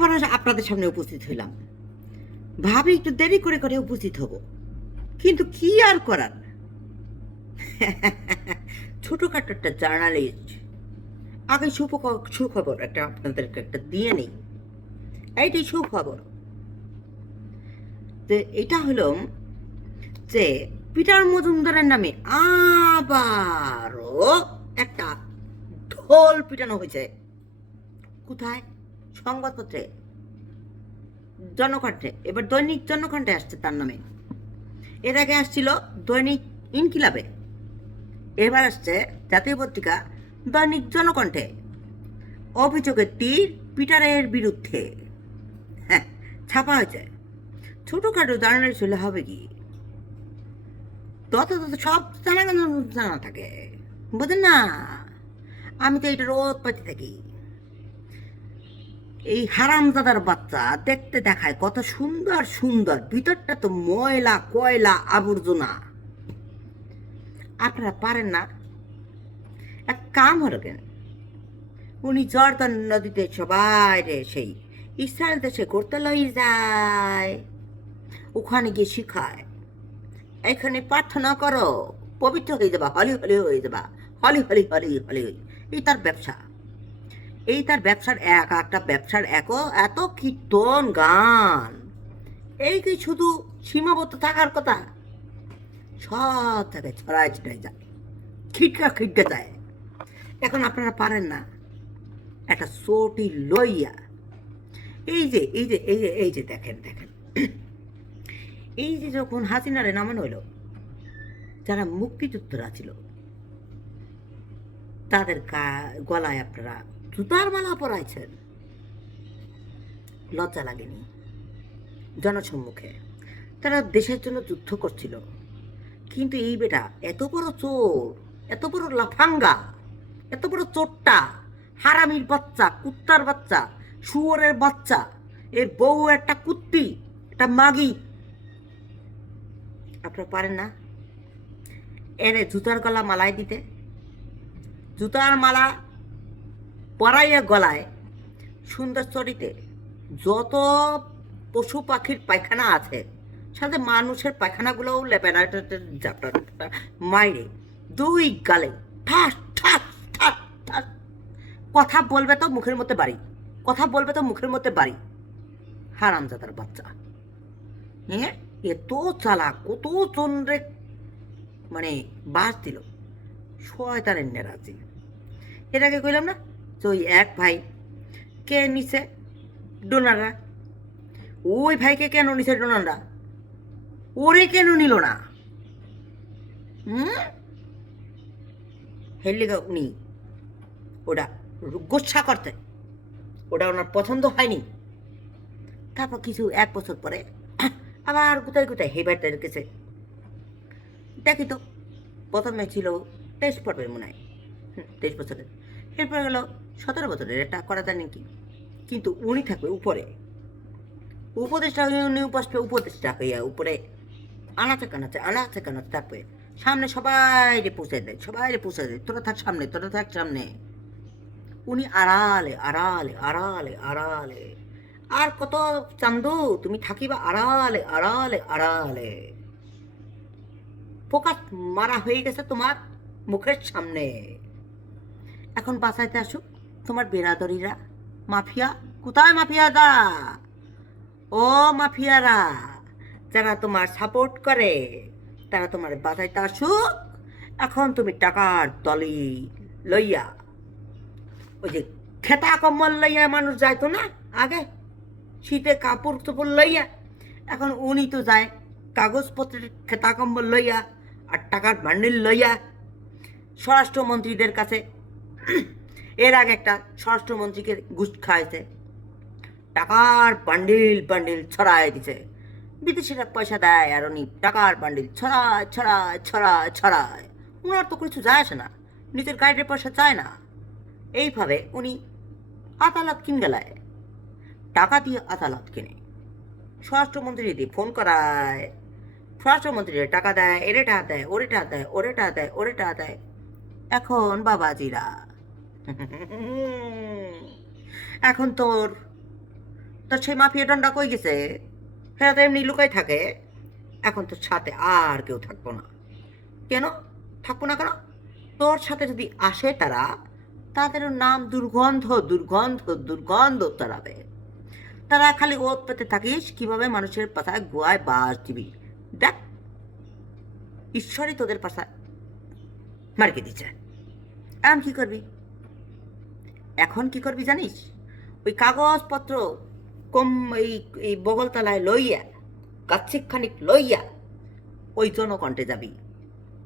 আবার আপনাদের সামনে উপস্থিত হইলাম। ভাবি একটু দেরি করে করে উপস্থিত হব। কিন্তু কি আর করার? ছোটখাটো একটা জার্নালিস্ট। আগে সুখবর সুখবর একটা আপনাদেরকে একটা দিয়ে নেই। এইটাই সুখবর। তো এটা হলো যে পিটার মজুমদারের নামে আবারও একটা ঢোল পিটানো হয়েছে। কোথায়? সংবাদপত্রে। জনকণ্ঠে, এবার দৈনিক জনকণ্ঠে আসছে তার নামে। এর আগে আসছিল দৈনিক ইনকিলাবে। এবার আসছে জাতীয় পত্রিকা দৈনিক জনকণ্ঠে। অভিযোগের তীর পিটারের বিরুদ্ধে। হ্যাঁ ছাপা হয়েছে। ছোটোখাটো জার্নালিস্ট হলে হবে কি? তত তত সব জানা জানা থাকে। বুঝেন না? আমি তো এটা রোদ পাতি থাকি এই হারামজাদার বাচ্চা দেখতে দেখায় কত সুন্দর সুন্দর। ভিতরটা তো ময়লা, কয়লা, আবর্জনা। আপনারা পারেন না। এক কাম হলো কেন উনি জর্দান নদীতে সবাই রে সেই ইসরায়েল দেশে করতে লই যায়। ওখানে গিয়ে শিখায়। এখানে প্রার্থনা করো, পবিত্র হয়ে যাবা, হলি হলি হয়ে যাবা, হলি হলি হলি হলি। এই তার ব্যবসা। এই তার ব্যবসার এক একটা ব্যবসার এক এত কীর্তন গান। এই কি শুধু সীমাবদ্ধ থাকার কথা? সব থেকে, ছড়ায় ছিটায় যায়, খিটকা খিটকে যায়। এখন আপনারা পারেন না, একটা সোটি লইয়া। এই যে এই যে এই যে এই যে দেখেন দেখেন। এই যে যখন হাসিনারে নামানো হইল, যারা মুক্তিযুদ্ধরা ছিল, তাদের গলায় আপনারা জুতার মালা পরাইছেন। লজ্জা লাগেনি। জনসম্মুখে। তারা দেশের জন্য যুদ্ধ করছিল। কিন্তু এই বেটা এত বড় চোর, এত বড় লাফাঙ্গা, এত বড় চোরটা, হারামির বাচ্চা, কুত্তার বাচ্চা, শুয়োরের বাচ্চা, এর বউ, একটা কুত্তি, একটা মাগি। আপনারা পারেন না? এরে জুতার গলা মালায় দিতে। জুতার মালা পরাইয়া গলায় সুন্দর চরিতে যত পশু পাখির পায়খানা আছে, সাথে মানুষের পায়খানাগুলোও লেপেনা মাইরে, দুই গালে, ঠাস ঠাস ঠাস ঠাস। কথা বলবে তো মুখের মধ্যে বাড়ি, কথা বলবে তো মুখের মধ্যে বাড়ি। হারাম হারামজাদার বাচ্চা। হ্যাঁ? এত চালাক, কত চন্দ্রে মানে বাস দিল। শয়তানের নেরাজি। আগে কইলাম না যে ওই এক ভাই। কে নিছে? ডোনাররা। ওই ভাইকে কেন নিছে ডোনাররা? ওরে কেন নিল না? হুম? হেলিগা উনি ওটা গোচ্ছা করতে ওটা ওনার পছন্দ হয়নি। তারপর কিছু এক বছর পরে আবার কোথায় কোথায় হেবার গেছে। দেখি তো, প্রথমে ছিল তেইশ পর্বের মনে হয়। তেইশ বছরের। এরপর গেল সতেরো বছরের এটা করা যায় নাকি কিন্তু উনি থাকবে উপরে। উপদেষ্টা হয়ে উনি উপস্থ উপদেশটা হইয়া উপরে। আনাচে কানাচে আনাচে কানাচে থাকবে। সামনে সবাই রে পুষে দেয় সবাই রে পুষে দেয়। তোরা থাক সামনে, তোরা থাক সামনে। উনি আড়ালে আড়ালে আড়ালে আড়ালে। আর কত চান্দু, তুমি থাকিবা আড়ালে আড়ালে আড়ালে। পোকা মারা হয়ে গেছে তোমার মুখের সামনে। এখন বাঁচাইতে আসুক। তোমার বেরাদরিরা মাফিয়া? কোথায় মাফিয়াদা? ও মাফিয়ারা, যারা তোমার সাপোর্ট করে, তারা তোমার বাঁচাইতে আসুক। এখন তুমি টাকার দলি লইয়া, ওই যে খেতা কম্বল লইয়া মানুষ যাইতো না আগে? শীতে কাপড় চোপড় লইয়া। এখন উনি তো যায় কাগজপত্রের খেতা কম্বল লইয়া আর টাকার বান্ডিল লইয়া। স্বরাষ্ট্রমন্ত্রীদের কাছে এর আগে একটা স্বরাষ্ট্রমন্ত্রীকে ঘুষ খাইছে টাকার বান্ডিল বান্ডিল ছড়ায় দিছে। বিদেশিরা পয়সা দেয় আর উনি টাকার বান্ডিল ছড়ায় ছড়ায় ছড়ায় ছড়ায়। উনার তো কিছু যায় আসে না। নিজের গাইডের পয়সা চায় না। এইভাবে উনি আদালত কিন গেলায় টাকা দিয়ে আদালত কিনে। স্বরাষ্ট্রমন্ত্রী যদি ফোন করায়, স্বরাষ্ট্রমন্ত্রীরা টাকা দেয়, এরে টাকা দেয়, ওরে টাকা দেয়, ওরে টাকা দেয়, ওরে টাকা দেয়। এখন বাবাজিরা এখন তোর তোর সেই মাফিয়া ডন্ডা কই গেছে? হ্যাঁ তো এমনি লুকাই থাকে। এখন তোর সাথে আর কেউ থাকব না। কেন? থাকব না কেন? তোর সাথে যদি আসে তারা তাদের নাম দুর্গন্ধ দুর্গন্ধ দুর্গন্ধ তারাবে তারা খালি ওত পেতে থাকিস কীভাবে মানুষের পাতায় গোয়ায় বাস দিবি। দেখ, ঈশ্বরই তোদের পাশায় মার্কে দিচ্ছে এখন কি করবি? এখন কি করবি জানিস? ওই কাগজপত্র কম এই এই বগলতলায় লইয়া কাচ্ছিক খানিক লইয়া ওই জনকণ্ঠে যাবি।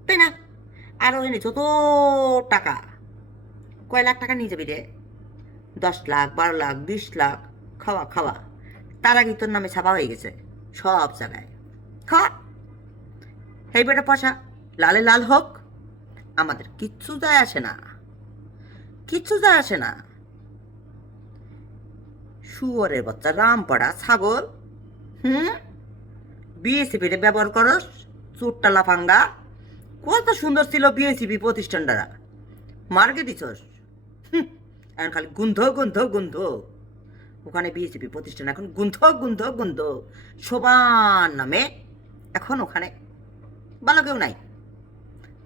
তাই না? আর ওখানে যত টাকা, কয় লাখ টাকা নিয়ে যাবি রে? দশ লাখ, বারো লাখ, বিশ লাখ, খাওয়া খাওয়া। তার আগে তোর নামে ছাপা হয়ে গেছে, সব জায়গায়। খাওয়া এই বেটা পয়সা লালে লাল হোক, আমাদের কিচ্ছু যায় আসে না। কিচ্ছু যায় আসে না। শুয়োরের বাচ্চা রামপাড়া ছাগল হুম? বিএসিপিতে ব্যবহার করস চুটটা লাফাঙ্গা কত সুন্দর ছিল বিএসিপি প্রতিষ্ঠানটা। মার্কে দিছস হুম, এখন খালি গুন্ধ গুন্ধ গুন্ধ। ওখানে বিএসিপি প্রতিষ্ঠান এখন গুন্ধ গুন্ধ গুন্ধ। সবার নামে এখন ওখানে ভালো কেউ নাই।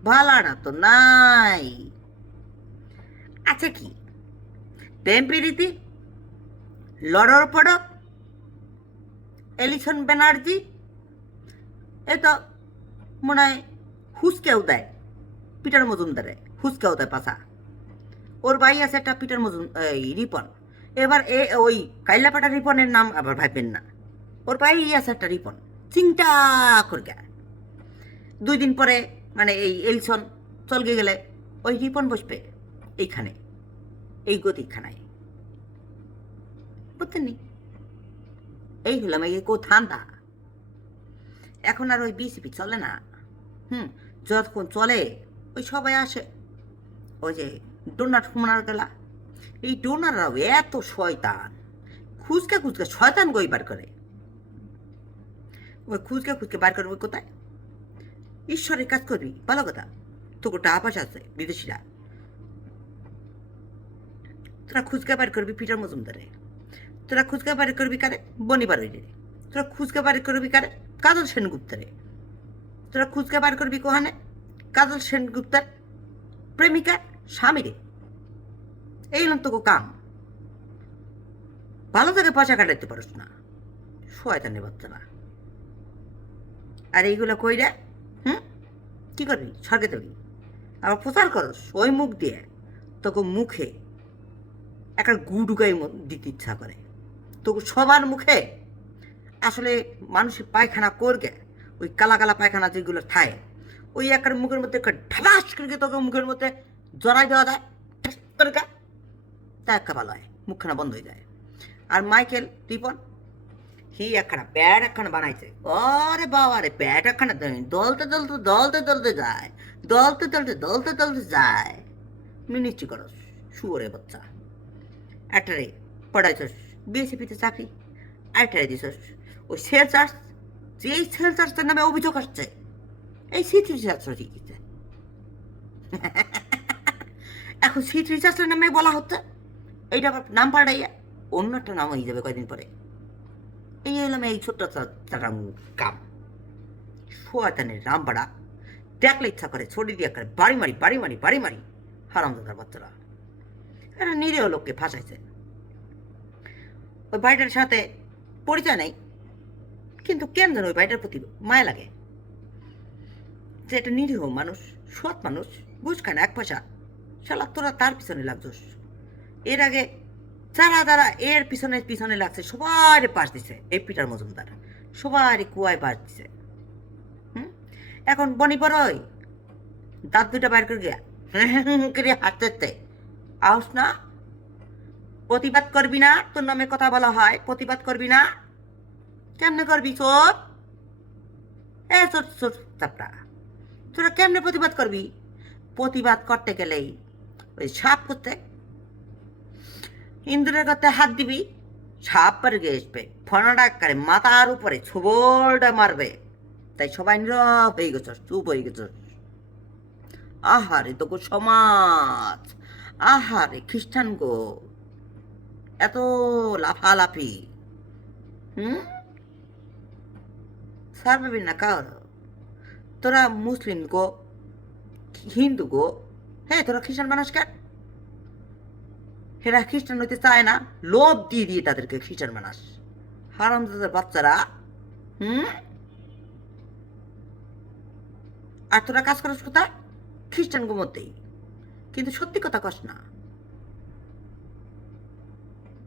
ভালাটা তো নাই। আছে কি? প্রেম প্রীতি, লড়র পড়, এলিসন ব্যানার্জি, এ তো মনে হয় হুসকেও দেয়, পিটার মজুমদারে হুসকেও দেয় পাশা ওর ভাই আছে একটা পিটার মজুম, এই রিপন। এবার এ ওই কাইলাপাটা রিপনের নাম আবার ভাববেন না। ওর ভাই আছে একটা রিপন, চিন্তা করে দুই দিন পরে মানে এই এলিসন চলকে গেলে ওই রিপন বসবে। এইখানে এই গতিখানায় বুঝতেন নি? এই হলাম এই কো ঠান্ডা এখন আর ওই বিসিপি চলে না। হুম, যতক্ষণ চলে, ওই সবাই আসে। ওই যে ডোনার ফুমনার গেলা এই ডোনাররাও এত শয়তান। খুঁজকে খুঁজকে শয়তান গই বার করে। ওই খুঁজকে খুঁজকে বার করবে কোথায়? ঈশ্বরের কাজ করবি, ভালো কথা। তোকে টাকা পয়সা আছে, বিদেশিরা। তোরা খুচকা বার করবি পিটার মজুমদারে? তোরা খুচকা বার করবি কারে? বনিবার রে তোরা খুচকা বার করবি কারে? কাজল সেনগুপ্তারে। তোরা খুচকা বার করবি কোহানে? কাজল সেনগুপ্তার প্রেমিকা স্বামীরে। এই তোকে কাম। ভালো থেকে পয়সা কাটাইতে পারিস না। শয়তানের বাচ্চারা। আর এইগুলো কইরা, হুম? কি করবি? সরকে দেবি আবার প্রচার করস, ওই মুখ দিয়ে। তোকে মুখে একটা গু ঢুকাই ম- দিতে ইচ্ছা করে। তোকে সবার মুখে আসলে মানুষের পায়খানা করবে ওই কালা কালা পায়খানা যেগুলো খায় ওই একটা মুখের মধ্যে একটা ঢাবাস করে তোকে মুখের মধ্যে জড়াই দেওয়া যায় তা একটা ভালো হয়, মুখখানা বন্ধ হয়ে যায়। আর মাইকেল রিপন হি একখানা প্যাড একখানা বানাইছে। ওরে বাবা রে প্যাড একখানা দলতে দলতে দলতে দলতে যায়, দলতে দলতে দলতে দলতে যায়। মিনিচি করস শুয়োরে বাচ্চা। একটারে পড়াইছস বিএসিপিতে চাকরি আরেকটারে দিছস। ওই সেল চার্জ এই সেল চার্জটার নামে অভিযোগ আসছে, এই সিট ঠিকইছে এখন সিট রিচার্জের নামে বলা হচ্ছে, এইটা আবার নাম পাল্টাইয়া অন্য একটা নাম হয়ে যাবে কয়দিন পরে। এই এলাম এই ছোট্ট চাটাম কাম। শোয়াতানের রাম পাড়া দেখলে ইচ্ছা করে ছড়ি দিয়ে করে বাড়ি মারি বাড়ি মারি বাড়ি মারি হারামদাদার বাচ্চারা। এরা নিরীহ লোককে ফাঁসাইছে। ওই ভাইটার সাথে পরিচয় নেই, কিন্তু কেন যেন ওই ভাইটার প্রতি মায়া লাগে? যে একটা নিরীহ মানুষ, সৎ মানুষ, বুঝ খায় না, এক পয়সা। শালা, তোরা তার পিছনে লাগছস। এর আগে যারা যারা এর পিছনে পিছনে লাগছে সবার পাশ দিছে, এই পিটার মজুমদার। সবারই কুয়ায় পাশ দিছে। হুম? এখন বনি পরই দাঁত দুটা বাইর করে গিয়া, করে হাঁটতে না। প্রতিবাদ করবি না, তোর নামে কথা বলা হয়। প্রতিবাদ করবি না। কেমনে করবি চোর? এ চোর চোর, চাপড়া। তোরা কেমনে প্রতিবাদ করবি? প্রতিবাদ করতে গেলেই ওই সাপ করতে ইন্দ্রের কাছে হাত দিবি, সাপ পারে গিয়ে আসবে। ফনাটা করে মাথার উপরে ছবলটা মারবে। তাই সবাই নীরব হয়ে গেছ চুপ হয়ে গেছ আহারে, তোকে সমাজ। আহারে, খ্রিস্টান গো। এত লাফালাফি। হুম? সার পাবি না, কার? তোরা মুসলিম গো, হিন্দু গো। হ্যাঁ তোরা খ্রিস্টান মানুষ কেন? হেরা খ্রিস্টান হইতে চায় না, লোভ দিয়ে দিয়ে তাদেরকে খ্রিস্টান মানুষ হারাম তাদের বাচ্চারা, হুম? আর তোরা কাজ করিস কোথায়? খ্রিস্টান মধ্যেই। কিন্তু সত্যি কথা কস না।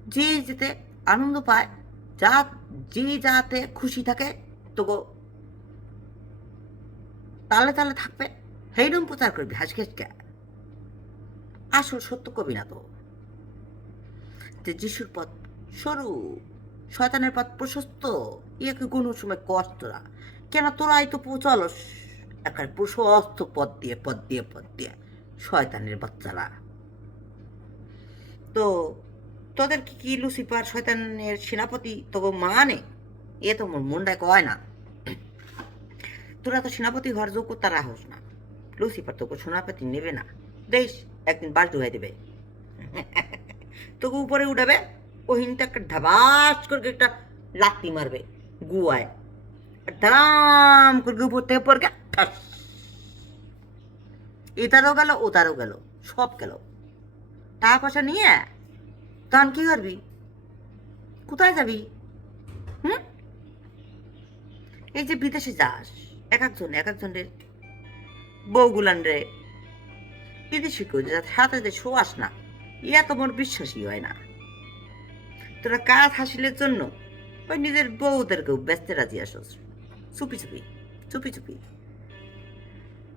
যে যেতে আনন্দ পায়, যা, যে যাতে খুশি থাকে তোকে তালে তালে থাকবে, সেইরকম প্রচার করবি হাসি হাসকে আসল সত্য কবি না তো। যে যিশুর পথ সরু শয়তানের পথ প্রশস্ত, ইয়াকে কোনো সময় কষ্ট তোরা কেন তোরাই তো চলস একটা প্রশস্ত পথ দিয়ে পথ দিয়ে পথ দিয়ে। শয়তানের বাচ্চারা। তো তোদের কি কি লুসিফার শয়তানের সেনাপতি তবু মানে? এ তো মোর মনটায় কয় না। তোরা তো সেনাপতি হওয়ার যোগ্য তারা হোস না। লুসিফার তোকে সেনাপতি নেবে না। দেশ একদিন বাস ধুয়ে দেবে। তোকে উপরে উঠাবে, ওহিনটা একটা ধাবাস করে একটা লাত্তি মারবে গুয়ায় ধারাম করে উপর থেকে পড়বে ঠাস। এটারও গেল, ওটারও গেল, সব গেল। টাকা পয়সা নিয়ে তখন কি করবি? কোথায় যাবি? হুম? এই যে বিদেশে যাস, এক একজন, এক একজনের বউগুলান রে, বিদেশি করে হাতে যে শোয়াস না ইয়া তোমার বিশ্বাসই হয় না। তোরা কাজ হাসিলের জন্য ওই নিজের বউদেরকেও ব্যস্ত রাজি আসস। চুপি চুপি চুপি চুপি।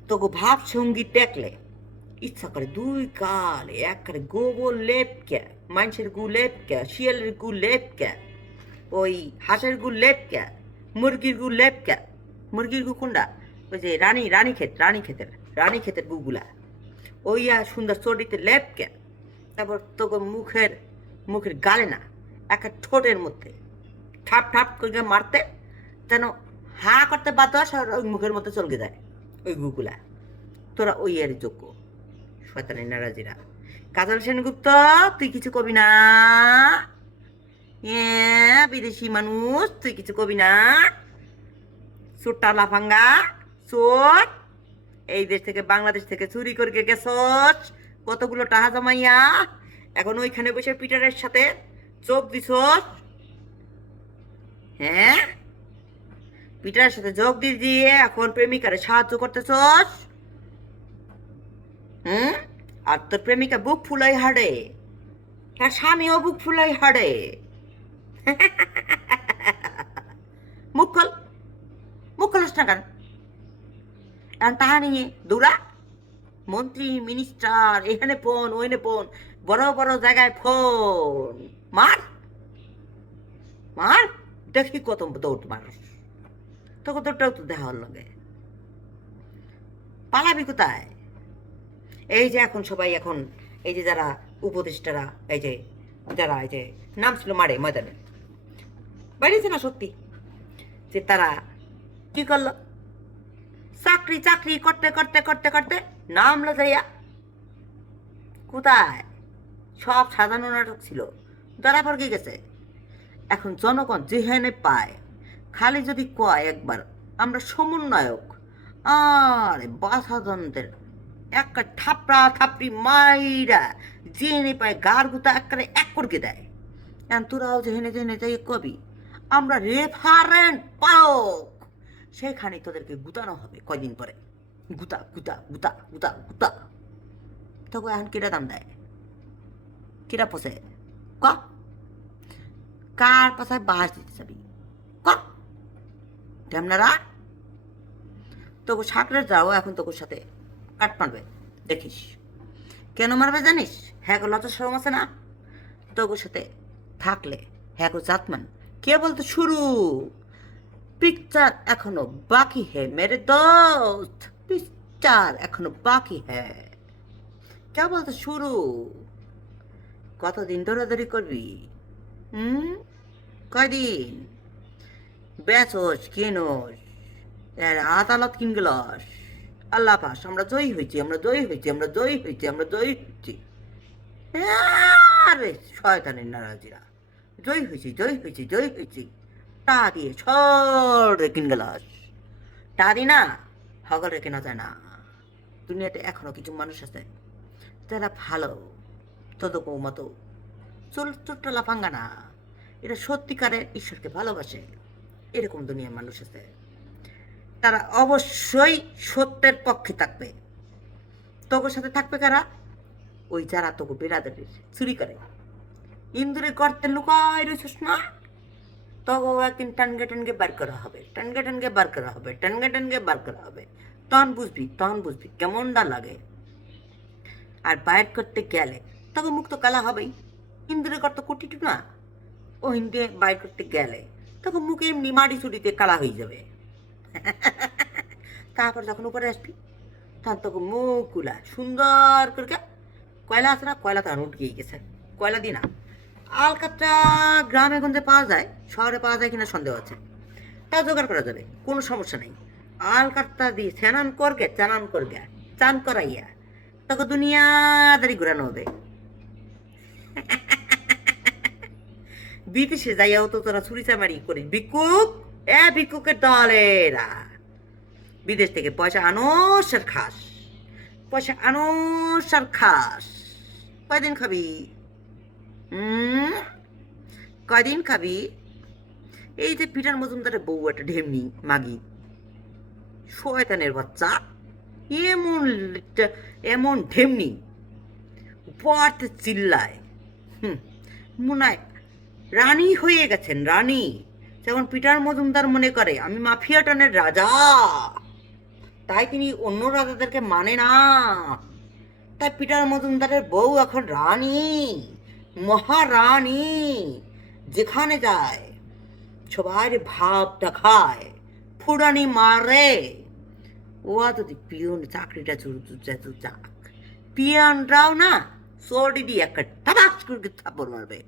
তোকে ভাব সংগীত দেখলে ইচ্ছা করে দুই কাল, এক করে গোবর লেপকে মানুষের গু লেপকে, শিয়ালের গু লেপকে, ওই হাঁসের গু লেপকে, মুরগির গু লেপকে। মুরগির গু কোনটা? ওই যে রানী রানী ক্ষেত, রানী ক্ষেতের রানী ক্ষেতের গুগুলা। ওই আর সুন্দর চটিতে লেপকে, তারপর তোকে মুখের মুখের গালে না, একটা ঠোঁটের মধ্যে ঠাপ ঠাপ করে মারতে, যেন হা করতে বাধ্য হয় মুখের মধ্যে চলকে যায়। ওই গুগুলা। তোরা ওই এর যোগ্য। শয়তানি নারাজিরা। কাজল সেনগুপ্ত, তুই কিছু কবি না? এ, বিদেশি মানুষ, তুই কিছু কবি না? চোরটা লাফাঙ্গা চোর এই দেশ থেকে বাংলাদেশ থেকে চুরি করে গেছস। কতগুলো টাকা জমাইয়া এখন ওইখানে বসে পিটারের সাথে চোখ দিছস। হ্যাঁ? পিটারের সাথে যোগ দিয়ে দিয়ে এখন প্রেমিকারে সাহায্য করতেছস। হুম? আর তোর প্রেমিকা বুক ফুলাই হাড়ে। তার স্বামীও বুক ফুলাই হাড়ে। মুখ খোল। মুখ খোলস না কেন? এখন তাহা নিয়ে দৌড়া মন্ত্রী, মিনিস্টার, এখানে ফোন ওইখানে ফোন। বড় বড় জায়গায় ফোন। মার। মার। দেখি কত দৌড় মানুষ তোকে তোরটাও তো দেখা হল পালাবি কোথায়? এই যে এখন সবাই এখন, এই যে যারা উপদেষ্টারা, এই যে যারা, এই যে নাম ছিল মারে ময়দানে। বাড়িয়েছে না সত্যি? যে তারা কি করল? চাকরি চাকরি করতে করতে করতে করতে নাম যাইয়া কোথায়? সব সাজানো নাটক ছিল। ধরা পড়ে গেছে। এখন জনগণ যেখানে পায় খালি যদি কয় একবার, আমরা সমন্বয়ক। আরে বাসাদনদের একটা থাপড়া থাপড়ি মাইরা জেনে পায় গার গুতা একবারে এক করকে দেয়। এখন তোরাও যেখানে যেখানে যাই কবি, আমরা রেফারেন্ট পাওক সেখানে তোদেরকে গুতানো হবে কয়দিন পরে। গুতা গুতা গুতা গুতা গুতা। তখন এখন কেটা দাম দেয়? কেটা পোষে? ক? কার পাশায় বাস দিতে যাবি ক? ঢেমনারা তোকে সাকরে যাও, এখন তোকে সাথে কাট মারবে, দেখিস। কেন মারবে জানিস? হ্যাঁ লজ্জা সরম আছে না? তোকে সাথে থাকলে হ্যাঁ জাতমান। কে বলতো শুরু। পিকচার এখনও বাকি হে, মেরে দোস্ত। পিকচার এখনও বাকি হে। কে বলতো শুরু। কতদিন দৌড়াদৌড়ি করবি? হুম? কয়দিন? বেচোস, কিনোস। আদালত কিন গেলস? আল্লাহ পাস আমরা জয়ী হয়েছি আমরা জয়ী হয়েছি আমরা জয়ী হয়েছি আমরা জয়ী হয়েছি আরে শয়তানের নারাজিরা। জয়ী হয়েছি জয়ী হয়েছি জয়ী হয়েছি টা দিয়ে ছড় কিন গেলাস। টা দি না, হগলে কেনা যায় না। দুনিয়াতে এখনও কিছু মানুষ আছে, যারা ভালো তদকো মতো। চোরটা লাফাঙ্গা না। এটা সত্যিকারের ঈশ্বরকে ভালোবাসে। এরকম দুনিয়ার মানুষ আছে। তারা অবশ্যই সত্যের পক্ষে থাকবে। তোকে সাথে থাকবে কারা? ওই যারা তোকে বেড়াদের, চুরি করে। ইন্দুরে গর্তে লুকায় রয়েছিস না? তবে একদিন টানগে টানগে বার করা হবে। টানগে টানগে বার করা হবে। টানগে টানগে বার করা হবে। তখন বুঝবি তখন বুঝবি কেমনটা লাগে। আর বাইর করতে গেলে তবে মুখ তো কালা হবেই। ইন্দুরে গর্ত কুটিটু না? ও হিন্দে বাইর করতে গেলে তখন মুখে এমনি মাটি চুরিতে কালা হয়ে যাবে। তারপর যখন উপরে আসবি, তখন তোকে মুখগুলা সুন্দর করে কয়লা আছে না? কয়লা তখন উঠে গেছে। কয়লা দি না আলকাতটা গ্রামে গঞ্জে পাওয়া যায়, শহরে পাওয়া যায় কিনা সন্দেহ আছে। তা জোগাড় করা যাবে, কোনো সমস্যা নেই। আলকাতটা দিয়ে স্নান করগে চানান করগে চান করাইয়া তোকে দুনিয়াদারি ঘুরানো হবে। বিদেশে যাইয়াও তো তোরা চুরি চামারি করিস ভিক্ষুক? এ ভিক্ষুকের দলেরা বিদেশ থেকে পয়সা আনোস আর খাস। পয়সা আনোস আর খাস। কয়দিন খাবি? হুম কয়দিন খাবি? এই যে পিটার মজুমদারের বউ, একটা ঢেমনি মাগি। শয়তানের বাচ্চা। এমন এমন ঢেমনি। পড়তে চিল্লায়। হুম। মুনায় রানী হয়ে গেছেন, রানী। যেমন পিটার মজুমদার মনে করে, আমি মাফিয়া টানের রাজা। তাই তিনি অন্য রাজাদেরকে মানে না। তাই পিটার মজুমদারের বউ এখন রানী, মহারানী, যেখানে যায়, সবার ভাব দেখায় ফুরানি মারে। ও যদি পিয়ন চাকরিটা চুচাক পিয়নরাও না, সর্দি দিয়ে একটা টাবাস করে থাপড় মারবে।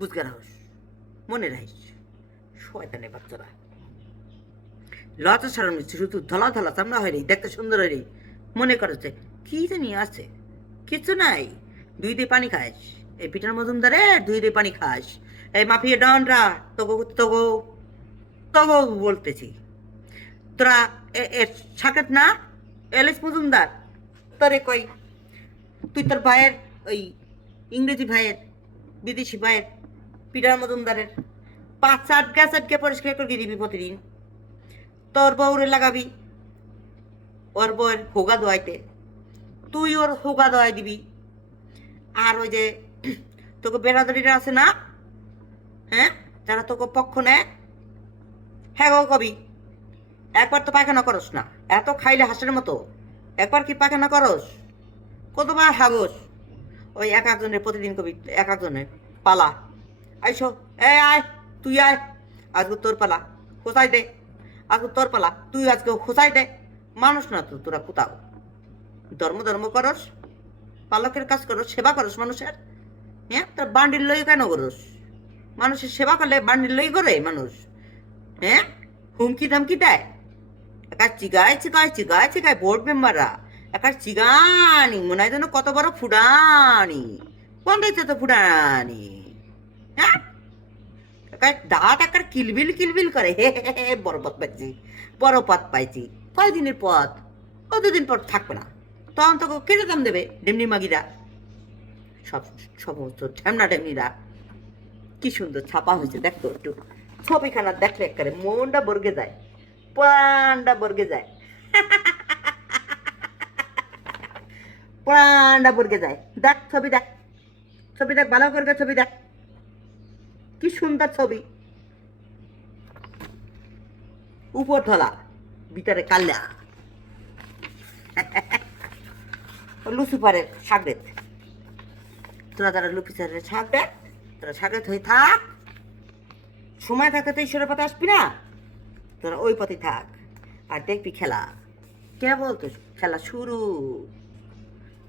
বুঝতে রাখস মনে রাখিস শয়তানে বাচ্চারা। লতা সারানো শুধু ধলা ধলা চামড়া হয় রে, দেখতে সুন্দর হয় রে। মনে করেছে কি জানি আছে, কিছু নাই। দুই দিয়ে পানি খাস, এই পিটার মজুমদারে, দুই দিয়ে পানি খাস। এই মাফিয়া ডনরা, তগো তগো তগো বলতেছি। তোরা এ সাকেত না, এলিস মজুমদার, তোরে কই। তুই তোর ভাইয়ের, ওই ইংরেজি ভাইয়ের, বিদেশি ভাইয়ের পিটার মজুমদারের। পাঁচ আট গ্যাস আটকে পরিষ্কার করে দিবি প্রতিদিন। তোর বউরে লাগাবি, ওর বউয়ের হোগা দোয়াইতে। তুই ওর হোগা দোয়াই দিবি। আর ওই যে, তোকে বেড়াদারিরা আছে না? হ্যাঁ? যারা তোকে পক্ষ নেয়? হ্যাঁ গো কবি। একবার তো পায়খানা করস না। এত খাইলে হাঁসের মতো। একবার কি পায়খানা করস? কতবার হাগস? ওই এক একজনের প্রতিদিন কবি, এক একজনের পালা। আইসো। এ আয়, তুই আয়। আজকে তোর পালা, খোঁচাই দে। আজকে তোর পালা, তুই আজকে খোঁচাই দে। মানুষ না তো, তোরা কোথাও। ধর্ম ধর্ম করস, পালকের কাজ করস, সেবা করস মানুষের। হ্যাঁ তোর বান্ডিল লই কেন করস? মানুষের সেবা করলে বান্ডিল লই করে মানুষ। হ্যাঁ হুমকি ধামকি দেয়। একা চিগায় চিগায় চিগায় চিগায় বোর্ড মেম্বাররা একা চিগানি, মনে হয় যেন কত বড় ফুডানি। কোন দিচ্ছে তো ফুডানি? হ্যাঁ দাঁত একার কিলবিল কিলবিল করে। হে হে বড় পথ পাইছি বড় পথ পাইছি। কয়দিনের পথ? কতদিন পর থাকবে না? তখন তোকে কেটে দাম দেবে, ডেমনি মাগিরা? সব, সমস্ত ঢেমনা ডেমনিরা। কি সুন্দর ছাপা হয়েছে দেখতো একটু। ছবিখানা দেখলে একেবারে মনটা বর্গে যায়। প্রাণটা বর্গে যায়। প্রাণটা বর্গে যায়। দেখ ছবি দেখ। ছবি দেখ, ভালো করে ছবি দেখ। কি সুন্দর ছবি। উপর ধলা ভিতরে কাল্লা। লুসিফারের সাগরেত। তোরা যারা লুকিসারের সাগরেত, তোরা সাগরেত হয়ে থাক। সময় থাকতে তো ঈশ্বরের পথে আসবি না। তোরা ওই পথে থাক। আর দেখবি খেলা। কে বলতো, খেলা শুরু।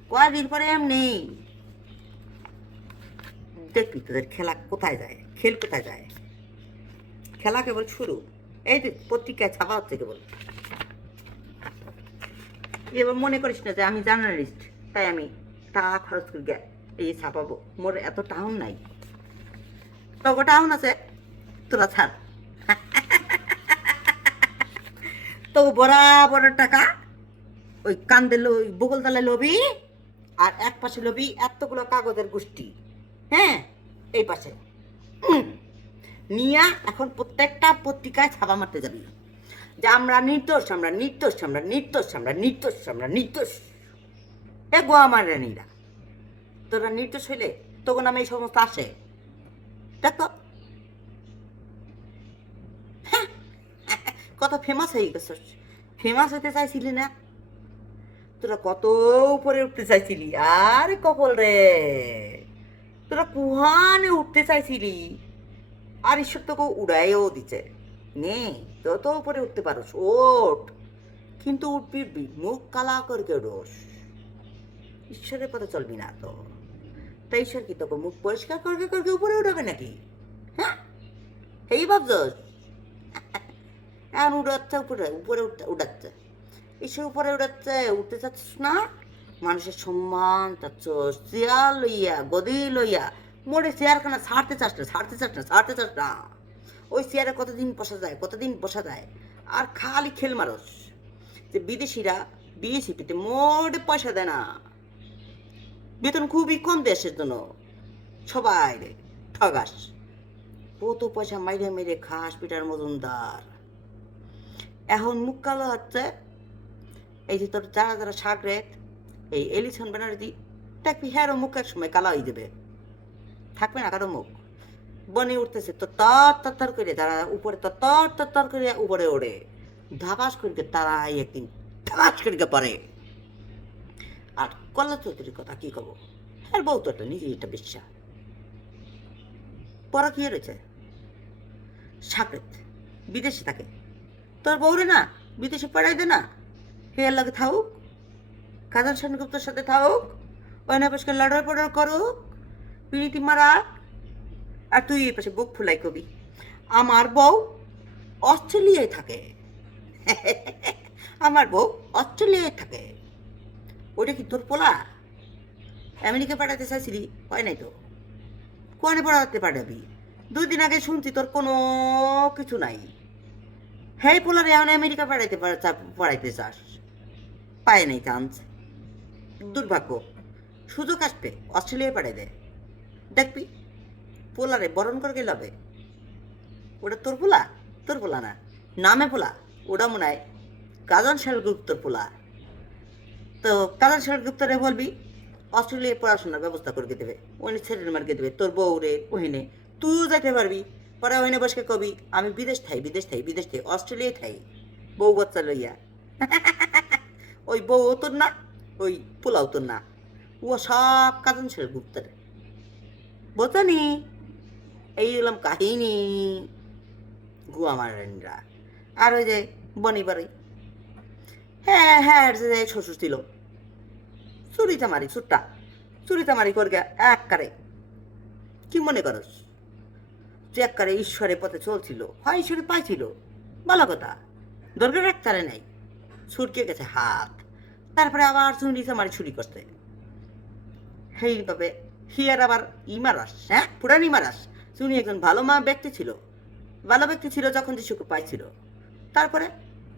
কয়দিন পরে এমনি? দেখবি তোদের খেলা কোথায় যায়। খেল কোথায় যায়। খেলা কেবল শুরু। এই যে পত্রিকায় ছাপা হচ্ছে কেবল। এবার মনে করিস না যে আমি জার্নালিস্ট, তাই আমি টাকা খরচ করে এই ছাপাবো। মোর এত টাউন নাই। তখন টাউন আছে, তোরা ছাড়। তো বরাবর টাকা ওই কান্দে ওই বগলতলায় লবি আর এক পাশে লবি এতগুলো কাগজের গোষ্ঠী। হ্যাঁ এই পাশে। নিয়া এখন প্রত্যেকটা পত্রিকায় ছাপা মারতে যাবি। যে আমরা নির্দোষ আমরা নির্দোষ আমরা নির্দোষ আমরা নির্দোষ আমরা নির্দোষ। এ গো আমার রানীরা। তোরা নির্দোষ হইলে তখন আমি এই সমস্ত আসে। দেখো। হ্যাঁ, কত ফেমাস হয়ে গেছিস। ফেমাস হতে চাইছিলি না? তোরা কত উপরে উঠতে চাইছিলি? আরে কপল রে। তোরা কুহানে উঠতে চাইছিলি? আর ঈশ্বর তোকে উড়াইও দিচ্ছে নে যত উপরে উঠতে পারো, ওঠ। কিন্তু উঠবি মুখ কালা করকে রোস। ঈশ্বরের পথে চলবি না তো। তাই ঈশ্বর কি তোকে মুখ পরিষ্কার করকে করকে উপরে উঠাবে নাকি? হ্যাঁ? এই ভাবছস? এখন উড়াচ্ছে, উপরে উপরে উঠতে উঠাচ্ছে ঈশ্বর উপরে উঠাচ্ছে উঠতে চাচ্ছিস না? মানুষের সম্মান চাচ্ছ চেয়ার লইয়া, গদি লইয়া মোড়ে চেয়ারখানা ছাড়তে চাস না, ছাড়তে চাস না, ছাড়তে চাস না। ওই চেয়ারে কতদিন বসা যায়, কতদিন বসা যায়? আর খালি খেল মারস। যে বিদেশিরা বিএসিপিতে মোটে পয়সা দেয় না। বেতন খুবই কম দেশের জন্য। সবাই রে, ঠগাস। কত পয়সা মাইরে মেরে খাস পিটার মজুমদার। এখন মুখ কালো হচ্ছে। এই যে তোর যারা যারা সাগরেত এই এলিসন ব্যানার্জি দেখবি হ্যারো মুখ এক সময় কালো হয়ে যাবে থাকবে না কারও মুখ। বনে উঠতেছে তো তর তর করে তারা উপরে তো তর তর করে উপরে ওড়ে। ধাপাস করে তারা একদিন ধাবাস করে পরে। আর কল্লা চৌধুরীর কথা কি কব? হ্যাঁ বউ তো একটা নিজে এটা বিশ্বাস পরা কি রয়েছে সাকরেত, বিদেশে থাকে। তোর বউরে না, বিদেশে পড়াই দে না। হে লাগে থাকুক কাজল সেনগুপ্তর সাথে থাকুক ওইনা পাশকে লড়াই পড়ার করুক পিড়িতি মারা আর তুই এই পাশে বুক ফুলাই কবি। আমার বউ অস্ট্রেলিয়ায় থাকে। আমার বউ অস্ট্রেলিয়ায় থাকে। ওটা কি তোর পোলা? আমেরিকা পাঠাতে চাইছিলি? হয় নাই তো? কোয়ানে পড়াতে পাঠাবি? দুই দিন আগে শুনছি তোর কোনো কিছু নাই। হ্যাঁ পোলারে, এখন আমেরিকা পাঠাইতে পড়াইতে চাস? পায় নাই চান্স দুর্ভাগ্য। সুযোগ আসবে, অস্ট্রেলিয়ায় পাঠাই দে দেখবি, পোলারে বরণ করে গেলাবে ওটা তোর পোলা? তোর পোলা না। নামে পোলা। ওটা মনে হয় কাজন সেলগুপ্তর পোলা। তো কাজন সেলগুপ্তরে বলবি, অস্ট্রেলিয়ায় পড়াশোনার ব্যবস্থা করে দেবে ওই ছেলের মার্কে দেবে তোর বউ রে ওহিনে তুইও যেতে পারবি। পরে ওইনে বসকে কবি, আমি বিদেশ থাই বিদেশ থাই বিদেশ থাই, অস্ট্রেলিয়ায় থাই। বউ বাচ্চা লইয়া। ওই বউ তোর না? ওই পোলাও তো না। ও সব কাজন সেলগুপ্তর বোঝানি এই এলাম কাহিনী। গুয়া মারানিরা আর ওই যে বনি বাড়ি। হ্যাঁ হ্যাঁ যে শ্বশুর ছিল। চুরিটা মারি, চুরটা। চুরিটা মারি করগে এক কারে কি মনে করস? যে এক কারে ঈশ্বরের পথে চলছিল, হয় ঈশ্বরে পাইছিল ভালো কথা, দরকার এক তারে নাই। ছুটকে গেছে হাত। তারপরে আবার চুরিটা মারি ছুরি করতে। সেইভাবে হিয়ার আবার ইমারাস হ্যাঁ? পুরান ইমারাস উনি একজন ভালো মা ব্যক্তি ছিল। ভালো ব্যক্তি ছিল যখন যিশুকে পাইছিল। তারপরে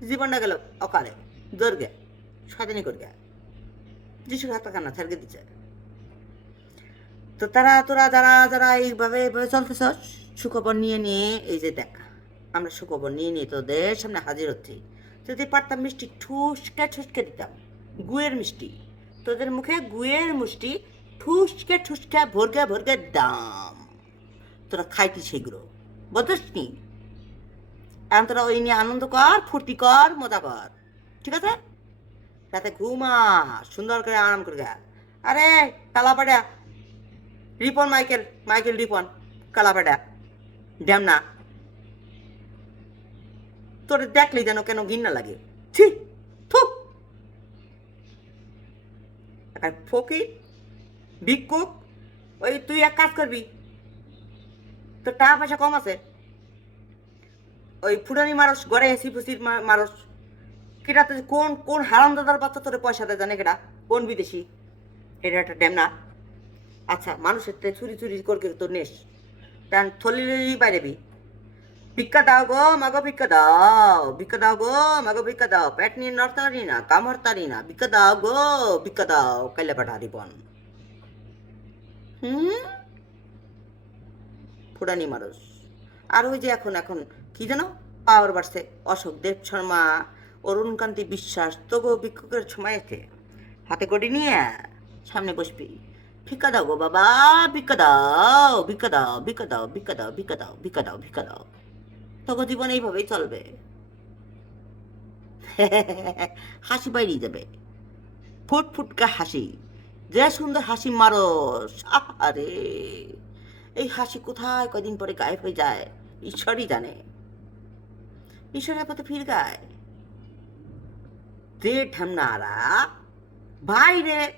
জীবনটা গেল অকালে, দর্গে স্বাধীনী করগে যিশুর হাতে কান্না ছাড়কে দিচ্ছে তো তারা, তোরা যারা যারা এইভাবে এইভাবে চলতেছ সুখবর নিয়ে নিয়ে এই যে দেখ, আমরা সুখবর নিয়ে নিয়ে তোদের সামনে হাজির হচ্ছি। যদি পারতাম মিষ্টি ঠুসকে ঠুসকে দিতাম। গুয়ের মিষ্টি। তোদের মুখে গুয়ের মিষ্টি, ঠুসকে ঠুসকে, ভরগে ভরগে দাম। তোরা খাইতি সেগুলো বুঝছিস নি এখন তোরা ওই নিয়ে আনন্দ কর, ফুর্তি কর, মজা কর। ঠিক আছে? রাতে ঘুমা সুন্দর করে আরাম করে গা। আরে, Kalapara, Ripon Michael Michael Ripon, Kalapara dam না। তোর দেখলি যেন কেন ঘিন্না লাগে। ছি! একটা ফকির ভিক্ষুক, ওই তুই এক কাজ করবি, তোর টাকা পয়সা কম আছে, ওই ফুটানি মারস, গড়ে হেসি ফুসির কেটা তুই কোন কোন হারাম দাদার বাচ্চা তোর পয়সা দেয় জানে কেটা? কোন বিদেশি? এটা একটা ড্যাম না? আচ্ছা মানুষের তে চুরি চুরি করকে তোর নেস তান থলি বাইরেবি ভিক্ষা দাও গো মাগো ভিক্ষা দাও ভিক্ষা দাও গো মাগো ভিক্ষা দাও পেট নিয়ে নড়তারি না কাম না ভিক্ষা দাও গো ভিক্ষা দাও কাইলে পাঠা দিবন হুম ফুটানি মানুষ আর ওই যে এখন এখন কি জানো পাওয়ার বাড়ছে অশোক দেব শর্মা অরুণকান্তি বিশ্বাস তবু ভিক্ষুকের সময় আছে হাতে কটি নিয়ে সামনে বসবি ভিক্ষা দাও গো বাবা ভিক্ষা দাও ভিক্ষা দাও ভিক্ষা দাও ভিক্ষা দাও ভিক্ষা দাও ভিক্ষা দাও ভিক্ষা দাও তখন জীবন এইভাবেই চলবে। হাসি বাইরেই যাবে। ফুট ফুটকা হাসি। যে সুন্দর হাসি মারস। আরে এই হাসি কোথায় কদিন পরে গায়েব হয়ে যায়, ঈশ্বরই জানে। ঈশ্বরের পথে ফির গায়। দে ঠামনারা বাইরে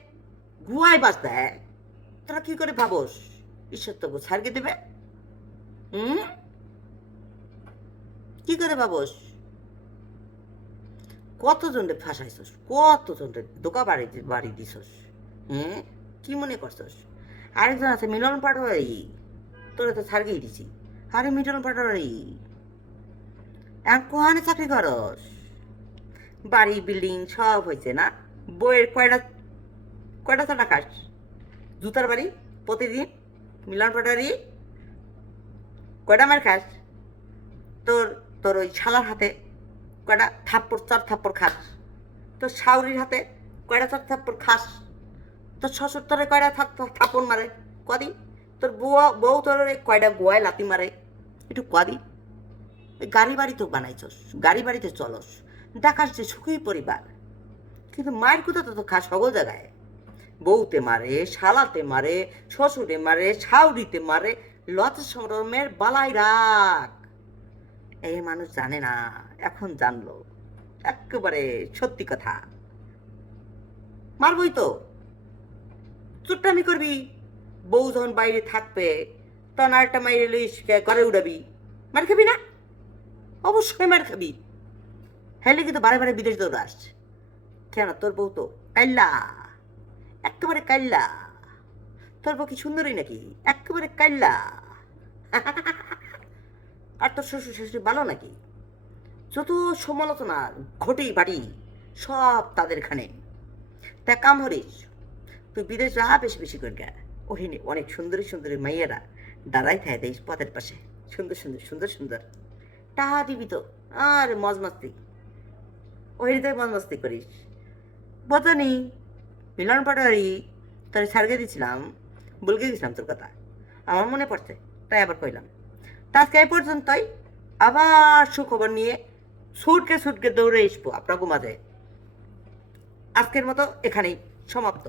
গুয়ায় বাস দেয়, তোরা কি করে ভাবস? ঈশ্বর তবু ছাড়কে দেবে। হুম? কি করে ভাবস? কতজনকে ফাঁসাইছস? কতজনকে দোকা বাড়ি বাড়ি দিছস? হ্যাঁ কি মনে করছস? আরেকজন আছে মিলন পাটোয়ারি। তোরা তো ছাড়িয়ে দিছি। আরে মিলন পাটোয়ারি এখন কোহানে চাকরি করস? বাড়ি, বিল্ডিং সব হয়েছে না? বইয়ের কয়টা কয়টা চাটা খাস? জুতার বাড়ি প্রতিদিন? মিলন পাটোয়ারি, কয়টা মার খাস? তোর তোর ওই শালার হাতে কয়টা থাপ্পড়, চার থাপ্পড় খাস। তোর শাউরির হাতে কয়টা, চার থাপ্পড় খাস। তোর শ্বশুর তোরে কয়টা থাপ- থাপ্পড় মারে? কদি। তোর বউ বউ তোর কয়টা গোয়ায় লাতি মারে? একটু কদি। ওই গাড়ি বাড়ি তো বানাইছস, গাড়ি বাড়িতে চলস। দেখাস যে সুখী পরিবার। কিন্তু মায়ের কোথা তো খাস সকল জায়গায়। বউতে মারে, শালাতে মারে, শ্বশুরে মারে, শাউরিতে মারে লতা সংরমের বালাই রাখ এই মানুষ জানে না, এখন জানলো। একেবারে সত্যি কথা। মারবই তো। চুট্টামি করবি। বউ যখন বাইরে থাকবে, তখন আরেকটা মাইরে লইস ঘরে উড়াবি। মার খাবি না? অবশ্যই মার খাবি। হ্যাঁ কিন্তু বারে বারে বিদেশ দৌড়াস কেন, তোর বউ তো কাল্লা একেবারে কাল্লা তোর বউ কি সুন্দরী নাকি? একেবারে কাল্লা আর তোর শ্বশুর শাশুড়ি ভালো নাকি? যত সমালোচনা ঘটেই বাড়ি, সব তাদের খানে তা কাম হরিস তুই বিদেশ যা বেশি বেশি করে গা। ওহিনী, অনেক সুন্দরী সুন্দরী মাইয়েরা দাঁড়াই থাকে দেশ পথের পাশে। সুন্দর সুন্দর সুন্দর সুন্দর। টাহা দিবি তো, আর মজ মাস্তি ওহিনীতে মজ মাস্তি করিস। বতনি মিলন পাটারি তোর সার্গে দিছিলাম, বলকে গেছিলাম তোর কথা। আমার মনে পড়ছে, তাই আবার কইলাম। আজকে এই পর্যন্তই। আবার সুখবর নিয়ে ছুটকে ছুটকে দৌড়ে আসব আপনার ঘুমাতে। আজকের মতো এখানেই সমাপ্ত।